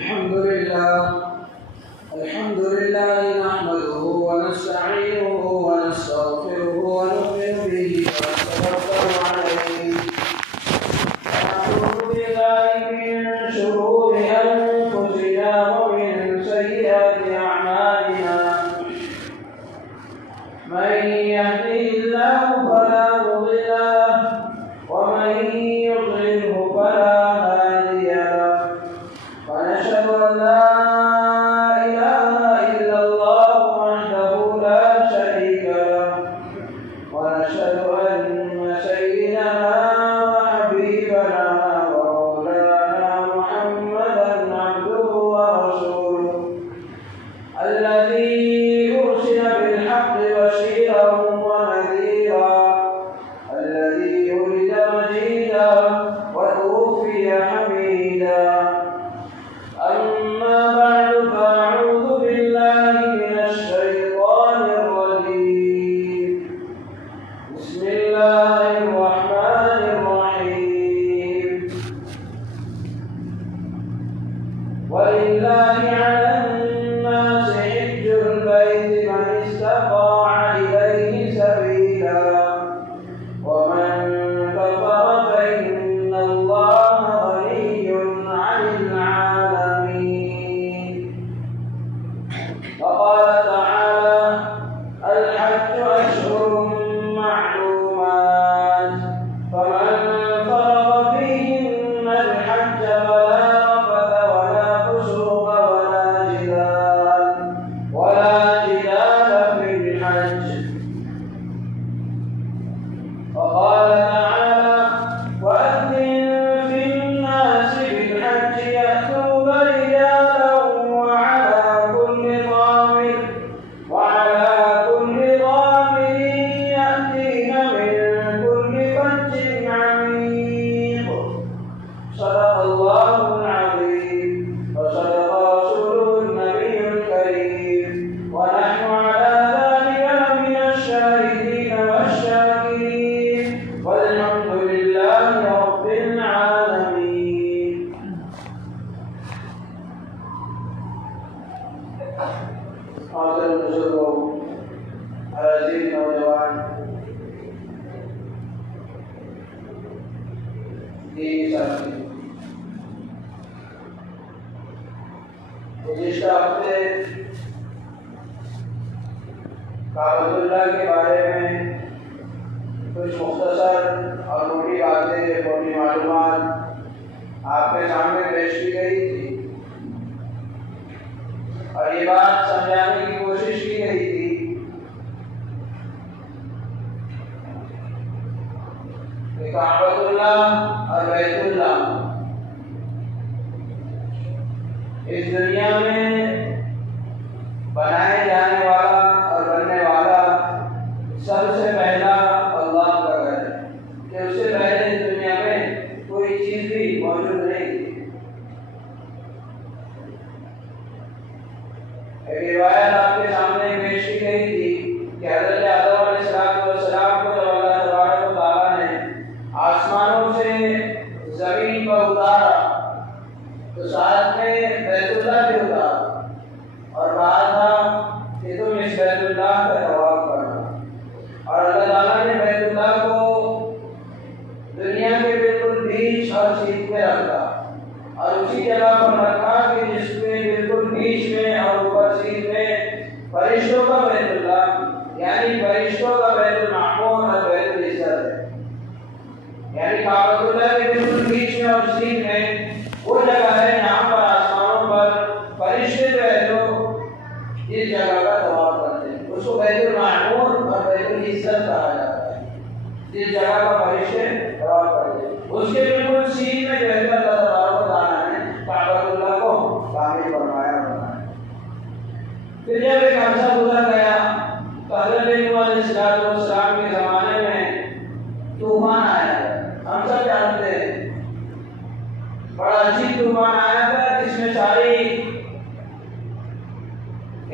الحمد لله نحمده ونستعينه ونستغفره ونؤمن به ونتوكل عليه ونعوذ بالله من شرور أنفسنا ومن سيئات أعمالنا من يهده الله فلا مضل له ومن يضلله فلا هادي له ونشهد أن لا إله إلا الله وحده لا شريك له ونشهد أن سيدنا وحبيبنا ومولانا محمدا عبده ورسوله الذي أرسل بالحق بشيرا ونذيرا الذي ولد مجيدا وتوفي حميدا أما بعد فأعوذ بالله من الشيطان الرجيم بسم الله الرحمن الرحيم ولله على الناس حج البيت من استطاع إليه سبيلا ومن كفر فإن الله غني عن العالمين وقال تعالى الحج أشهر معلومات فمن فرض فيهن الحج فلا رفث ولا فسوق ولا جدال في الحج وقال تعالى وأذن في الناس بالحج يأتوك رجالا وعلى كل ضامر يأتين من كل فج عميق صدق الله العظيم وصدق رسوله النبي الكريم ونحن على ذلك لمن الشاهدين والشاكرين والحمد لله رب العالمين. حاضر بزرگوں، عزیز نوجوان، دینی ساتھی، گزشتہ ہفتے کعبۃ اللہ کے بارے میں کچھ مختصر اور موٹی باتیں، موٹی معلومات آپ کے سامنے پیش کی گئی تھی اور یہ بات سمجھانے کی کوشش کی گئی تھی کہ کعبۃ اللہ اور بیت اللہ اس دنیا میں بنائے جانے والا اور بننے والا سب سے پہلا اللہ کا گھر ہے کہ اس سے پہلے اس دنیا میں کوئی چیز بھی موجود نہیں تھی. ایک روایت آپ کے سامنے پیش کی گئی تھی کہ حضرت آدم علیہ السلام کو جب اللہ تبارک و تعالیٰ نے آسمانوں سے زمین پر اتارا تو ساتھ میں بیت اللہ بھی اتارا اور کہا تھا کہ تم اس بیت اللہ کا طواف کرنا، اور اللہ تعالیٰ نے بیت اللہ کو دنیا کے بالکل بیچ اور سیدھ میں رکھا اور اسی جگہ پر رکھا کہ جس میں بالکل بیچ میں اور اوپر سیدھ میں فرشتوں کا بیت اللہ یعنی فرشتوں کا بیت المعمور اور بیت العزت ہے. یعنی کعبۃ اللہ کے بالکل بیچ میں اور سیدھ میں وہ جگہ ہے جہاں پر آسمانوں پر فرشتے جو ہے جو اس جگہ کا طواف کرتے ہیں، اس کو بیت المعمور اور بیت العزت کہا جاتا ہے. جس جگہ کا فرشتے طواف کرتے ہیں اس کے بالکل سیدھ میں جو ہے اللہ تبارک و تعالیٰ نے کعبۃ اللہ کو تعمیر فرمایا. پھر جب ایک عرصہ گزر گیا تو حضرت نوح علیہ السلام کے زمانے میں طوفان آیا. ہم سب جانتے ہیں بڑا عجیب طوفان آیا تھا جس میں ساری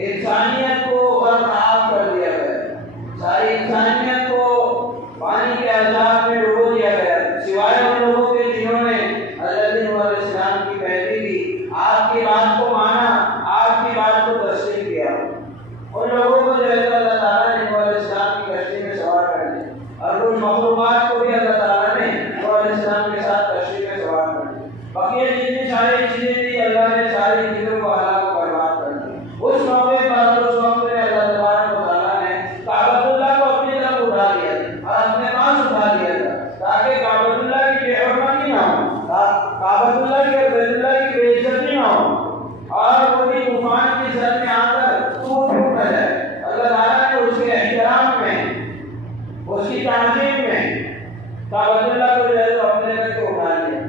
انسانیت کو برطرف کر دیا گیا. ساری انسانیت کو پانی کے عذاب میں ڈبو دیا گیا سوائے ان لوگوں کے جنہوں نے حضرت نوح علیہ السلام کی پیروی کی، آپ کی کی بات کو مانا، آپ کی بات کو تسلیم کیا۔ ان لوگوں کو جو ہے اللہ تعالیٰ نے نوح علیہ السلام کی کشتی میں سوار کر دیا، اور کچھ مخلوقات کو بھی اللہ تعالیٰ نے نوح علیہ السلام کے ساتھ کشتی میں سوار کر دیا۔ بقیہ جتنی ساری چیزیں تھیں اللہ نے ساری چیزوں کو ہلاک و برباد کر دیا۔ اس موقع پر اس وقت میں اللہ تبارک و تعالیٰ نے کعبۃ اللہ کو اپنی طرف اٹھا لیا اور اپنے پاس اٹھا لیا تاکہ کعبۃ اللہ کی بے حرمتی نہ ہو، کعبۃ اللہ کی اور بیت اللہ کی بے عزتی نہ ہو، اور وہی طوفان کی زد میں آ کر ٹوٹ نہ جائے۔ اللہ تعالیٰ نے اس کے احترام میں، اس کی تعظیم میں کعبۃ اللہ کو جو ہے اپنے طرف اٹھا لیا،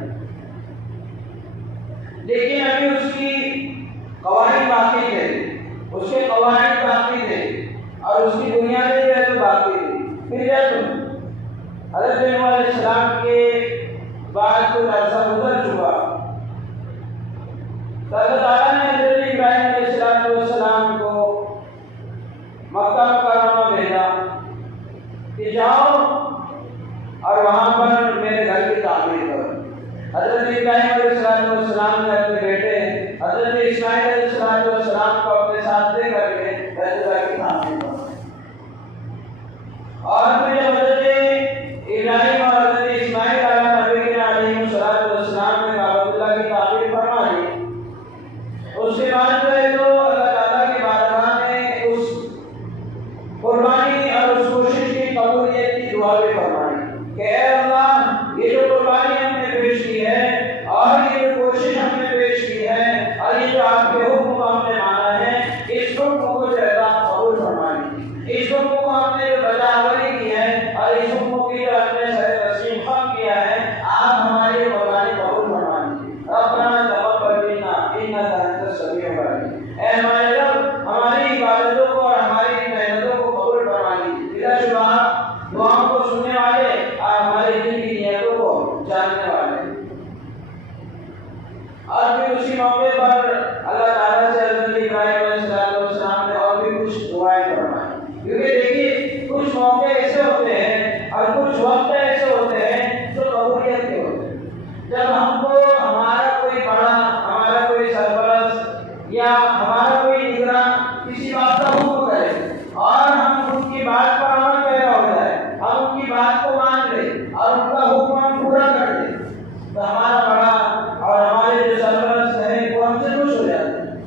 لیکن ابھی اس کی قواعد باقی تھے، اس کے قواعد باقی تھے اور اس کی بنیادیں جو ہے باقی تھی۔ پھر جب حضرت نوح علیہ السلام کے بعد کچھ عرصہ گزر چکا تو اللہ تعالیٰ نے حضرت ابراہیم علیہ السلام کو مکہ مکرمہ بھیجا کہ جاؤ اور وہاں پر میرے گھر کی تعمیر کرو۔ حضرت ابراہیم علیہ السلام نے اپنے بیٹے حضرت اسماعیل علیہ السلام کو اپنے ساتھ لے کر کے بیت اللہ کی تعمیر کرو، اور پھر جب حضرت ابراہیم اور حضرت اسماعیل علیہ السلام نے کعبۃ اللہ کی تعمیر فرما لی، اس کے بعد جو ہے تو اللہ تعالیٰ کی بارگاہ میں اس قربانی اور اس کوشش کی قبولیت کی دعا بھی فرمائی کہ اے اللہ، یہ جو قربانی ہم نے پیش کی ہے اور یہ جو کوشش ہم نے پیش کی ہے اور یہ جو آپ کے حکم کو ہم نے مانا ہے، اس حکم کو جو ہے قبول فرمائی، اس حکم کو ہم نے جو بجاوری کی ہے اور اس حکم کی جو ہم نے سر تسلیم خم کیا ہے، آپ ہماری قربانی قبول فرمائیں۔ ربنا تقبل منا انک انت السمیع العلیم، اے ہمارے رب ہماری عبادتوں کو اور ہماری محنتوں کو قبول فرمائیں۔ بلا شبہ دعاؤں کو سننے والے اور ہمارے دل کی نیتوں کو جاننے والے۔ اور پھر اسی موقع پر اللہ تعالیٰ سے حضرت ابراہیم علیہ السلام نے اور بھی کچھ دعائیں فرمائیں، کیونکہ دیکھیے کچھ موقع ایسے ہوتے ہیں اور کچھ وقت ایسے ہوتے ہیں جو قبولیت کے ہوتے ہیں، جب ہم کو ہمارا کوئی بڑا، ہمارا کوئی سرپرست یا ہمارا کوئی نگراں کسی بات کا حکم کرے اور ہم ان کی بات پر عمل پیرا ہو جائے، ہم ان کی بات کو مان لیں اور ان کا حکم ہم پورا کر دیں، تو ہمارا بڑا اور ہمارے جو سرپرست ہیں وہ ہم سے خوش ہو جاتے ہیں،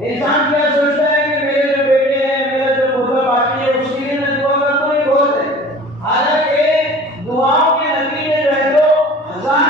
انسان کیا سوچتا ہے کہ میرے جو بیٹے ہیں، میرا جو پوتا باقی ہے، اس کے لیے میں دعا کرتا ہوں، یہ بہت ہے۔ حالانکہ دعاؤں کے نتیجے جو ہے تو ہزار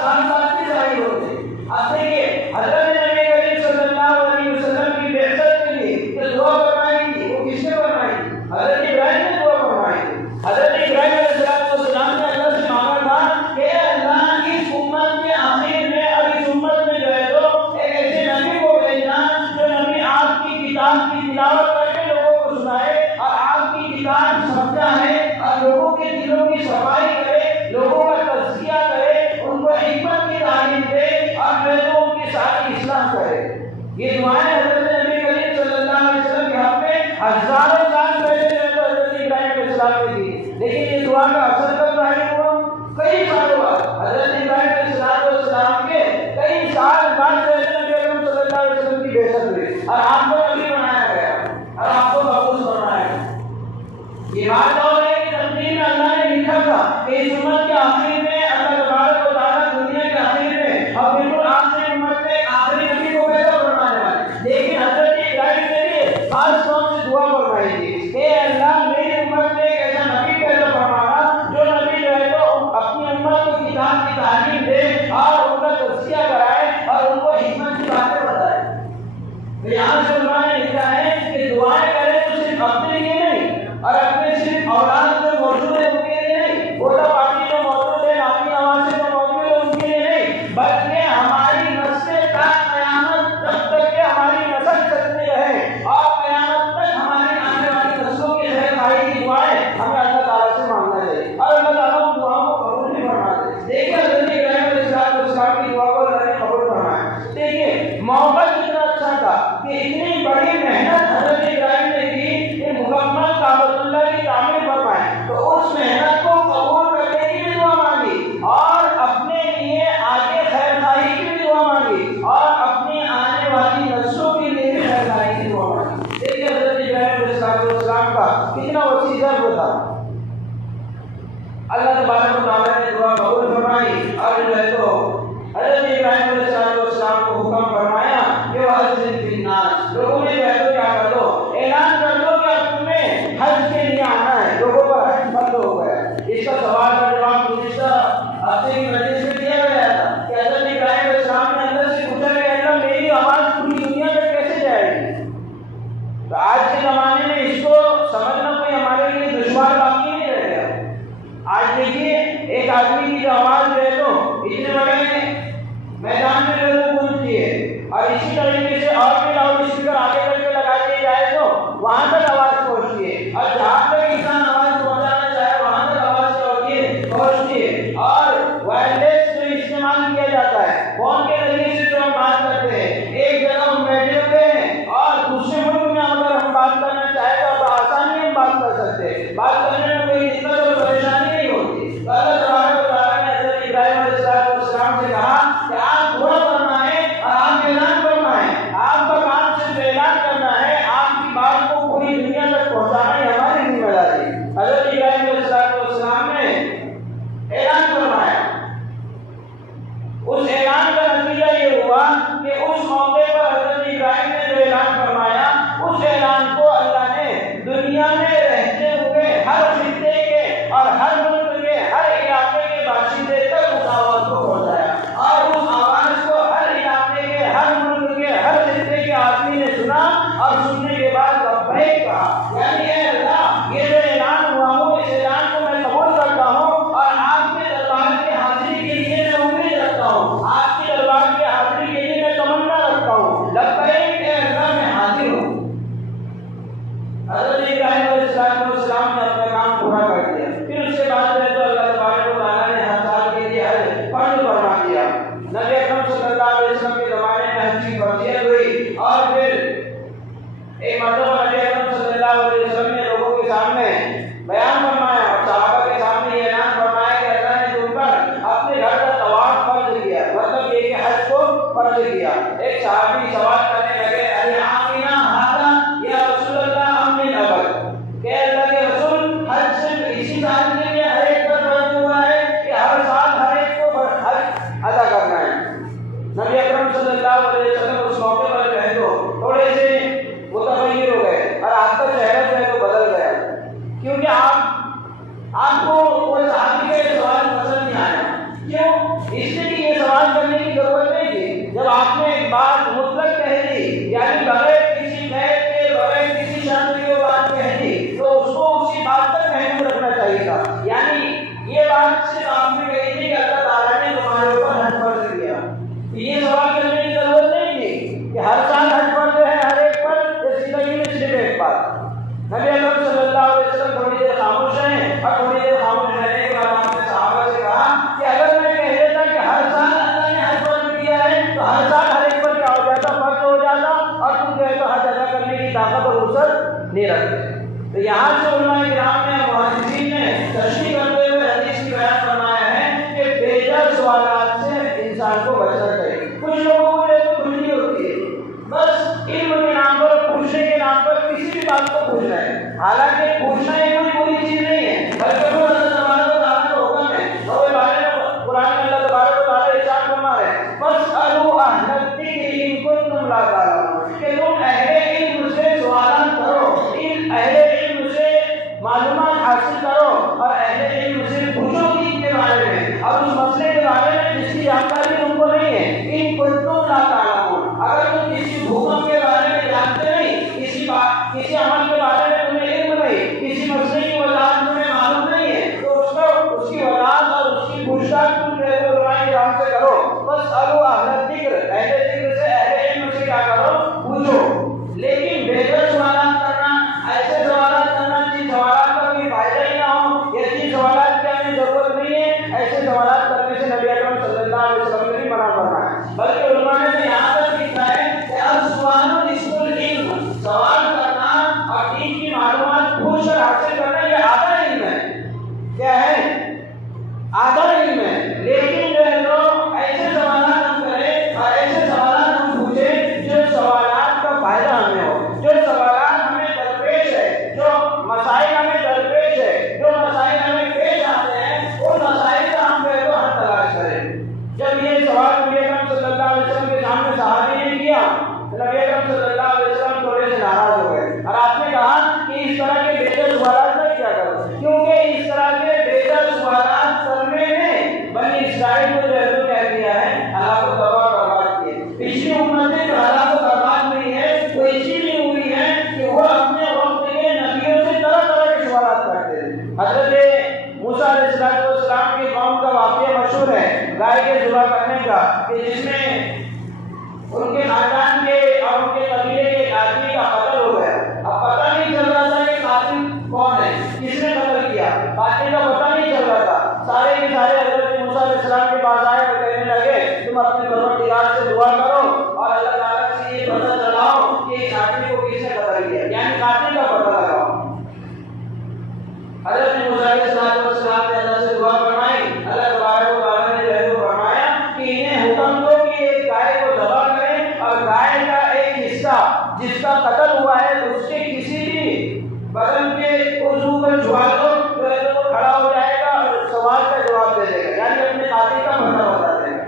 سال کے ظاہر ہوتے ہیں۔ اب دیکھیے حضرت نبی کریم صلی اللہ علیہ وسلم کی بعثت کے لیے جو دعا فرمائی تھی وہ کس نے فرمائی تھی؟ حضرت ابراہیم نے دعا فرمائی تھی۔ حضرت ابراہیم علیہ السلام نے اللہ سے مانگا تھا کہ اللہ اس امت کے آخر میں اور اس امت میں جو ہے تو ایک ایسے نبی کو بھیجنا جو نبی آپ کی کتاب کی تلاوت کر کے لوگوں کو سنائے اور آپ کی کتاب سمجھا ہے اور لوگوں کے دلوں کی صفائی کرے، لوگوں کا تزکیہ کرے، ان کو حکمت کی تعلیم دے اور جو ہے تو ان کی ساری اصلاح کرے۔ یہ دعائیں حضرت نبی کریم صلی اللہ علیہ وسلم کے حق میں ہزاروں سال پہلے جو ہے تو حضرت ابراہیم علیہ السلام نے دی، لیکن یہ دعا کا اثر کب ظاہر ہوا؟ کئی سالوں بعد۔ حضرت ابراہیم علیہ السلام کے کئی سال بعد جو ہے تو نبی اکرم صلی اللہ علیہ وسلم کی بعثت ہوئی اور آپ کو نبی بنایا گیا اور آپ کو مبعوث بنایا گیا۔ یہ بات اور ہے کہ تقدیر میں اللہ نے لکھا تھا کہ اس امت کے آخر میں اللہ تبارک و تعالیٰ دنیا کے آخر میں اور بالکل آخری امت میں آخری نبی کو پیدا فرمانے والے، لیکن حضرت ابراہیم نے بھی خاص طور سے دعا فرمائی تھی کہ اللہ میری امت میں ایک ایسا نبی پیدا فرمانا جو نبی جو ہے تو اپنی امت کو کتاب کی تعلیم دے اور ان کا تزکیہ کرائے اور ان کو حکمت کی باتیں بتائے۔ یہاں سے علماء نے لکھا ہے کہ دعائیں کریں تو صرف اپنے لیے نہیں اور اپنے صرف اولاد جو موجود ہے ان کے لیے نہیں، ووٹر پارٹی جو موجود ہے، نامی نواز جو موجود ہے ان کے لیے نہیں، بلکہ ہماری نسل تا قیامت جب تک کہ ہماری نسل چلتی رہے اور قیامت تک ہماری آنے والی نسلوں کی خیر خواہی کی دعائیں ہمیں اللہ تعالیٰ سے مانگنا چاہیے اور اللہ تعالیٰ ان دعاؤں کو قبول بھی فرماتے ہیں۔ دیکھیے حضرت ابراہیم علیہ السلام کی دعا کو اللہ نے قبول فرمایا۔ دیکھیے موقع کتنا اچھا تھا کہ اتنی بڑی محنت حضرت ابراہیم نے کی کہ مکمل کعبۃ اللہ کی تعمیر فرمائے، تو اس محنت کو قبول کرنے کی بھی دعا مانگی اور اپنے لیے آگے خیر خواہی کی بھی دعا مانگی اور اپنی آنے والی نسلوں کے لیے بھی خیر خواہی کی دعا مانگی۔ دیکھیے حضرت ابراہیم علیہ السلام کا کتنا وسیع ضرب تھا۔ اللہ تبارک و تعالیٰ نے دعا قبول فرمائی اور جو ہے تو حضرت ابراہیم علیہ السلام کو حکم فرمایا کہ وہ حج فی الناس، لوگوں نے جو ہے تو کیا کر دو، اعلان کر دو کہ اب تمہیں حج کے لیے آنا ہے، لوگوں پر حج فرض ہو گیا۔ اس کا سوال کا جواب گزشتہ ہفتے کی مجلس میں دیا گیا تھا کہ حضرت ابراہیم علیہ السلام نے اندر سے پوچھا کہ اللہ میری آواز پوری دنیا تک کیسے جائے گی؟ تو آج کے زمانے میں اس کو سمجھنا کوئی ہمارے لیے دشوار باقی نہیں رہ گیا۔ آج دیکھیے ایک آدمی کی جو آواز جو ہے تو اتنے بڑے میدان میں جو ہے گونجتی ہے اور اسی طریقے سے اور بھی لاؤڈ اسپیکر آگے کر کے لگا دیے جائے تو وہاں تک آواز پہنچتی ہے اور جہاں تک انسان آواز پہنچانا چاہے وہاں تک آواز کیا ہوتی ہے، پہنچتی ہے۔ اور وائرلیس جو استعمال کیا جاتا ہے فون کے ذریعے سے جو ہم بات کرتے ہیں، ایک جگہ ہم بیٹھے ہوئے ہیں اور دوسرے ملک میں اگر ہم بات کرنا چاہیں تو بآسانی ہم بات کر سکتے ہیں، بات کرنے میں کوئی دقت اور پریشانی نہیں ہوتی۔ تو اللہ تبارک و تعالیٰ نے حضرت ابراہیم علیہ السلام سے کہا کہ آپ دعا کرنا ہے اور آپ اعلان کرنا ہے، آپ کا کام صرف اعلان کرنا ہے، آپ کی بات کو پوری دنیا تک پہنچانا ہی ہماری ذمہ داری ہے۔ حضرت ابراہیم علیہ السلام نے اعلان فرمایا۔ اس اعلان کا نتیجہ یہ ہوا کہ اس موقع پر حضرت ابراہیم نے جو اعلان فرمایا، اس اعلان کو اللہ نے دنیا میں رہتے ہوئے ہر خطے کے اور ہر ملک کے ہر علاقے کے باشندے تک اس آواز کو پہنچایا اور اس آواز کو ہر علاقے کے، ہر ملک کے، ہر خطے کے آدمی نے سنا اور سننے کے بعد لبیک کہا، یعنی اے اللہ یہ جو اعلان ہوا ہو اس اعلان کو میں قبول کرتا ہوں اور آپ کے دربار کی حاضری کے لیے میں امید رکھتا ہوں، آپ کے دربار کی حاضری کے لیے میں تمنا رکھتا ہوں، لبیک اے اللہ میں حاضر ہوں۔ حضرت ابراہیم علیہ السلام نے اپنا کام پورا کر دیا۔ پھر اس کے بعد تو اللہ تبارک و تعالیٰ نے ہر سال کے لیے حج فرض فرما دیا۔ نبی اکرم صلی اللہ علیہ وسلم کے زمانے میں حج کی فرضیت ہوئی اور پھر ایک مرتبہ نبی اکرم صلی اللہ علیہ وسلم نے لوگوں نبی اکرم صلی اللہ علیہ وسلم تھوڑی دیر خاموش رہے اور تھوڑی دیر خاموش رہنے کے بعد آپ نے صحابہ سے کہا کہ اگر میں کہہ دیتا کہ ہر سال اللہ نے حج فرض کیا ہے تو ہر سال ہر ایک پر کیا ہو جاتا، فرض ہو جاتا، اور تم جو ہے تو حج ادا کرنے کی طاقت اور وسعت نہیں رکھتے۔ تو یہاں سے علماء کرام نے، محدثین نے تشریح کرتے ہوئے حدیث کی بیان فرمایا ہے کہ بے جا سوالات سے انسان کو بچنا چاہیے۔ کچھ لوگوں کو یہ تو خوشی ہوتی ہے، بس علم کے نام پر، پوچھنے کے نام پر کسی بھی بات کو پوچھ رہے ہیں، حالانکہ پوچھنا یہ کوئی بری چیز نہیں ہے، بلکہ وہ اللہ تبارک و تعالیٰ کا حکم ہے۔ اور قرآن میں اللہ تبارک و تعالیٰ ارشاد فرما رہے ہیں فَاسْأَلُوا أَهْلَ الذِّكْرِ إِن كُنتُمْ لَا تَعْلَمُونَ، کہ تم اہل علم سے سوالات کرو، اہل علم سے معلومات حاصل کرو اور اہل علم سے پوچھو دین کے بارے میں اور اس مسئلے کے بارے میں جس کی جانکاری تم کو نہیں ہے۔ ان کنتم لا تعلمون، اگر تم کسی حکم کے بارے میں جانتے نہیں، کسی عمل کے بارے میں تمہیں علم نہیں، کسی مسئلے کی وضاحت تمہیں معلوم نہیں ہے، تو اس کی وضاحت اور اس کی پوچھ تاچھ تم جو ہے تو علماء کرام سے کرو۔ بس اہل الذکر، اہل ذکر سے، اہل علم سے کیا کرو، پوچھو۔ لیکن بے جا سوالات کرنا، ایسے سوالات کرنا جن سوالات کا کوئی فائدہ ہی نہ ہو، یا جن سوالات کی ہمیں ضرورت نہیں ہے، ایسے سوالات کرنے سے نبی اکرم صلی اللہ علیہ وسلم نے بھی منع کرنا ہے۔ بلکہ علماء نے یہاں تک لکھا ہے کہ السؤال نصف العلم، سوال کرنا اور دین کی معلومات پوچھ کر حاصل کرنا یہ آدھا علم ہے۔ کیا ہے؟ آدھا علم ہے۔ لیکن جو ہے تو ایسے سوالات ہم کریں اور ایسے سوالات ہم پوچھیں جو سوالات کا فائدہ ہمیں ہو، جو سوالات ہمیں درپیش ہے، جو مسائل ہمیں درپیش ہے، جو مسائل ہمیں پیش آتے ہیں، ان مسائل کا ہم جو ہے تو حل تلاش کریں۔ جب یہ سوال نبی اکرم صلی اللہ علیہ وسلم کے سامنے صحابی نے کیا، نبی اکرم صلی اللہ علیہ وسلم تھوڑے سے ناراض ہو گئے اور آپ نے کہا کہ اس طرح کے بے جا سوالات نہ کیا کرو، کیونکہ اس طرح کے بے جا سوالات کرنے نے بنی اسرائیل کو جو ہے تو کہہ دیا ہے، ہلاک و تباہ برباد کیے۔ پچھلی امتیں جو ہلاک و برباد ہوئی ہے وہ اسی لیے ہوئی ہے کہ وہ اپنے وقت کے نبیوں سے طرح طرح کے سوالات کرتے تھے۔ حضرت موسیٰ علیہ السلام کی قوم کا واقعہ مشہور ہے گائے کے ذبح کرنے کا، کہ جس میں ان کے خاندان کے اور ان کے قبیلے کے ایک آدمی کا قتل ہو گیا۔ اب پتہ نہیں چل رہا تھا کہ قاتل کون ہے، کس نے قتل کیا، قاتل کا پتہ نہیں چل رہا تھا۔ سارے کے سارے حضرت موسیٰ علیہ السلام کے پاس آئے اور کہنے لگے تم اپنے پروردگار سے دعا کرو اور اللہ تعالیٰ سے یہ پتہ چلاؤ کہ اس آدمی کو کس نے قتل کیا، یعنی قاتل کا پتہ لگاؤ۔ حضرت موسیٰ علیہ السلام نے اللہ سے دعا فرمائی، اللہ تبارک و تعالیٰ نے جو ہے وہ فرمایا کہ انہیں حکم دو کہ ایک گائے کو ذبح کریں اور گائے کا ایک حصہ جس کا قتل ہوا ہے اس کے کسی بھی بدن کے عضو پر چھوا دو، جو ہے تو کھڑا ہو جائے گا اور سوال کا جواب دے دے گا، یعنی اپنے قاتل کا پتہ بتا دے گا۔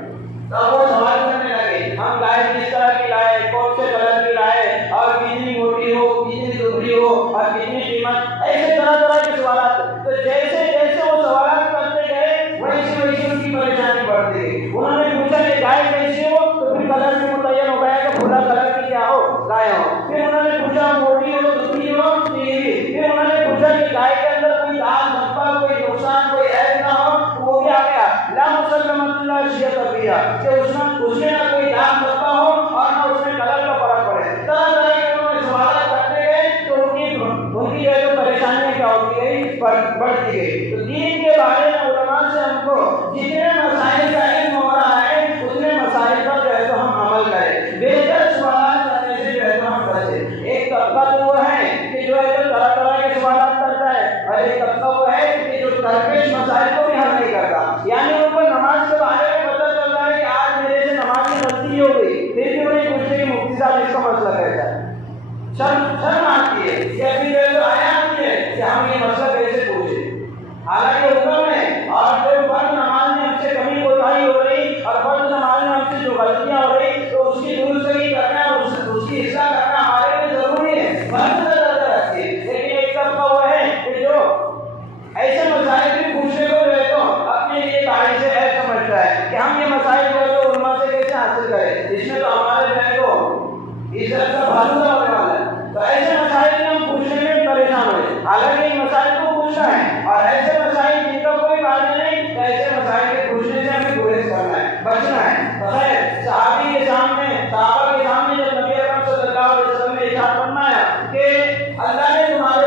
تو وہ سوال کرنے لگے ہم گائے کس طرح کی لائے، کون سے کلر کی لائے اور کتنی موٹی ہو، کتنی دبلی ہو اور کتنی قیمت، ایسے طرح طرح کے سوالات۔ تو جیسے جیسے وہ سوالات کرتے گئے ویسے ویسے ان کی پریشانی بڑھتی گئی۔ انہوں نے پوچھا کہ گائے کیسی ہو، تو پھر کلر بھی متعین ہو گیا کہ کھلا کلر کی کیا ہو، گائے ہو۔ پھر انہوں نے پوچھا موٹی ہو، دبلی ہو، نیلی۔ پھر انہوں نے پوچھا کہ گائے کے اندر کوئی داغ دھبا، کوئی نقصان، کوئی عیب نہ ہو، تو وہ بھی آ گیا لا مسلمۃ اللہ شیعۃ فیہا، کہ اس میں نہ کوئی داغ دھبا ہو اور نہ اس میں کلر کا فرق پڑے۔ طرح طرح کے انہوں نے سوالات کرتے گئے تو ان کی جو ہے تو پریشانیاں کیا ہوتی گئی، بڑھتی گئی۔ تو دین کے بارے میں علماء سے ہم کو جتنے مسائل کا علم ہو رہا ہے اتنے مسائل پر جو ہے تو ہم عمل کریں، بے جا سوالات کرنے سے جو ہے تو ہم بچیں۔ ایک طبقہ تو وہ ہے کہ جو ہے تو طرح طرح کے سوالات کرتا ہے، اور ایک طبقہ وہ ہے کہ جو درپیش مسائل کو بھی حل نہیں کرتا، یعنی ان کو نماز کے بارے میں پتہ چلتا ہے کہ آج میرے سے نماز میں غلطی ہو گئی، پھر بھی انہیں پوچھتے کہ مفتی صاحب اس کا مسئلہ کیسا ہے، شرم آتی ہے کہ ابھی جو ہے تو آیا آتی ہے کہ ہم یہ مسئلہ کیسے پوچھیں، حالانکہ حکم ہے۔ اور جو فرض نماز میں ہم سے کمی کوتاہی ہو رہی اور فرض نماز میں ہم سے جو غلطیاں ہو رہی تو اس کی درستگی کرنا، اس کی اصلاح کرنا ہمارے لیے ضروری ہے، فرض درجہ رکھتی ہے۔ لیکن ایک طبقہ وہ ہے کہ جو ایسے مسائل بھی پوچھنے کو جو ہے تو اپنے لیے قاعدے سے عیب سمجھتا ہے کہ ہم یہ مسائل جو ہے تو علماء سے کیسے حاصل کریں، اس میں تو ہمارے جو ہے تو عزت کا بھالودا ہونے والا ہے۔ تو ایسے مسائل میں ہم پوچھنے میں پریشان ہوئے، حالانکہ ان مسائل کو پوچھنا ہے، اور ایسے مسائل جن کا کوئی فائدہ نہیں، تو ایسے مسائل کے پوچھنے سے ہمیں گریز کرنا ہے، بچنا ہے۔ بغیر صحابہ کے سامنے جب نبی اکرم صلی اللہ علیہ وسلم نے ارشاد فرمایا کہ اللہ نے تمہارے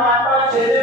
5-5, 6-6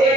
1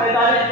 45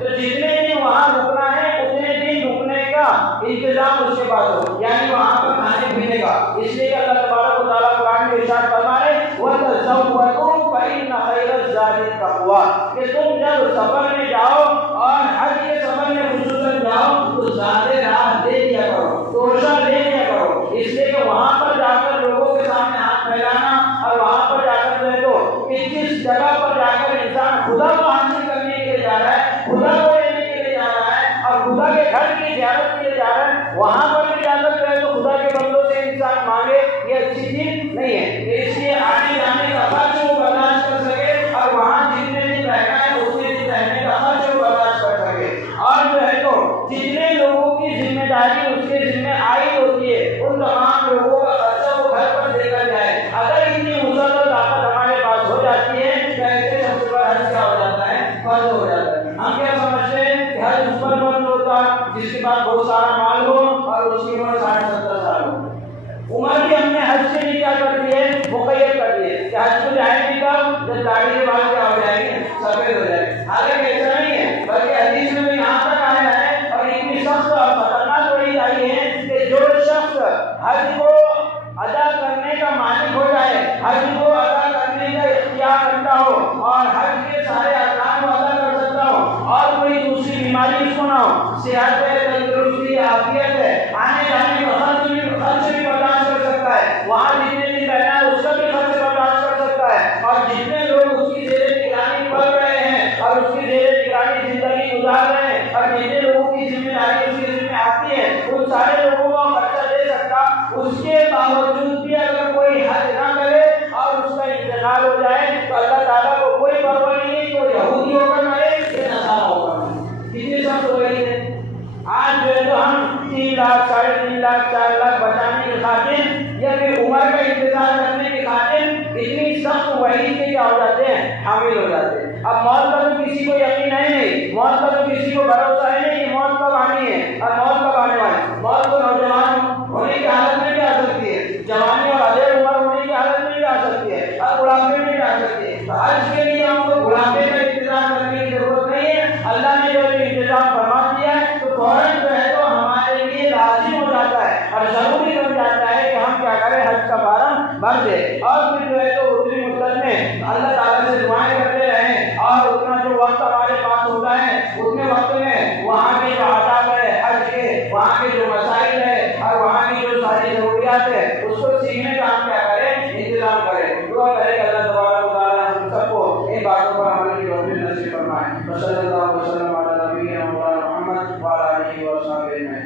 تو جتنے دن وہاں رکنا ہے اتنے دن رکنے کا انتظام اس کے پاس ہو، یعنی وہاں پر کھانے پینے کا۔ اس لیے اللہ تبارک و تعالیٰ قرآن میں ارشاد فرما رہے وَتَزَوَّدُوا فَإِنَّ خَيْرَ الزَّادِ التَّقْوَىٰ، کہ تم جب سفر میں جاؤ اور حج کے سفر میں خصوصاً جاؤ تو زیادہ راہ لے لیا کرو، توشہ لے لیا کرو، اس لیے کہ وہاں پر جا کر لوگوں کے سامنے ہاتھ پھیلانا اور وہاں پر جا کر جو ہے تو جس جگہ پر جا کر انسان خدا کو حاصل کرنے کے لیے جا رہا ہے، خدا کو لینے کے لیے جا رہا ہے اور خدا کے گھر کی زیارت کے لیے جا رہا ہے، وہاں پر بھی جا کر جو ہے تو خدا کے بندوں سے انسان مانگے، یہ اچھی چیز نہیں ہے۔ اس لیے آنے جانے کا خرچ وہ برداشت کر سکے اور وہاں جتنے دن رہنا ہے اتنے دن رہنے کا خرچ وہ برداشت کر سکے، اور جو ہے تو جتنے لوگوں کی ذمہ داری اس کے ذمہ عائد ہوتی ہے ان تمام لوگوں کا خرچہ وہ گھر پر دے کر جائے۔ اگر اتنی وسعت اور طاقت ہمارے پاس ہو جاتی ہے تو ایسے سب سے بڑا حج کیا ہو جاتا ہے؟ فرض ہو جاتا ہے۔ ہم کیا سمجھتے ہیں کہ حج اس پر فرض ہوتا جس کے پاس بہت سارا مال ہو اور اس کی عمر 60-70 سال ہو۔ عمر بھی ہم نے حج سے نہیں کیا کر دی ہے، مقید کر دی ہے کہ حج کو جائیں گے کب؟ جب داڑھی کے بال کیا ہو جائیں گے؟ سفید ہو جائیں گے۔ حالانکہ ایسا نہیں ہے، بلکہ حدیث میں بھی یہاں تک آیا ہے اور اتنی سخت اور خطرناک وعید آئی ہے کہ جو شخص حج کو ادا کرنے کا مالک ہو جائے، حج کو ادا کرنے کا اختیار رکھتا ہو اور حج کے سارے ارکان کو ادا کر سکتا ہو اور کوئی دوسری بیماری اس کو نہ ہو، صحت ہے، تندرستی، عافیت ہے، آنے جانے کا خرچ بھی برداشت کر سکتا ہے، وہاں جتنے دن رہنا ہے اس کا بھی خرچ برداشت کر سکتا ہے، اور جتنے لوگ اس کی زیر نگرانی پڑھ رہے ہیں اور اس کی زیر نگرانی زندگی گزار رہے ہیں اور جتنے لوگوں کی ذمہ داری اس کے ذمہ آتی ہے ان سارے لوگوں کو خرچہ دے سکتا، اس کے باوجود بھی اگر کوئی حج نہ کرے اور اس کا انتقال ہو جائے تو اللہ تعالیٰ کو کوئی پرواہ نہیں ہے کہ وہ یہودی ہو کر مرے یا نصارا ہو کر مرے۔ کتنی سخت ہو گئی ہے آج جو ہے تو ہم 3 لاکھ 3.5 لاکھ 4 لاکھ بچانے کی خاطر یا پھر عمر کا انتظار کرنے کی خاطر اتنی سخت وعید کے کیا ہو جاتے ہیں؟ حامل ہو جاتے ہیں۔ اب موت کا تو کسی کو یقین ہے نہیں، موت کا تو کسی کو بھروسہ ہے نہیں کہ موت کب آنی ہے اور موت کب آنے والی۔ موت تو نوجوان ہونے کی حالت میں بھی آ سکتی ہے، جوانی اور ادھیڑ عمر ہونے کی حالت میں بھی آ سکتی ہے اور بڑھاپے میں بھی آ سکتی ہے۔ تو حج کے لیے ہم کو بڑھاپے کا انتظام کرنے کی ضرورت نہیں ہے، اللہ نے جو انتظام فرما دیا ہے تو فوراً جو ہے تو ہمارے لیے لازم ہو جاتا ہے اور ضروری بن جاتا ہے کہ ہم کیا کریں، حج کا فارم بھر دیں اور پھر جو ہے تو اتنی مدت میں اللہ تعالیٰ سے دعائیں کرتے رہیں اور اتنا جو وقت ہمارے پاس ہوتا ہے اتنے وقت میں وہاں کے جو آداب ہے حج کے، وہاں کے جو مسائل ہے اور وہاں کی جو ساری ضروریات ہے اس کو سیکھنے کا ہم کیا کریں، انتظام کریں۔ دعا کریں کہ اللہ تبارک و تعالیٰ ہم سب کو ان باتوں پر عمل کی توفیق نصیب فرمائے۔ صلی اللہ علیہ وسلم علی نبینا محمد وعلی آلہ وصحبہ اجمعین۔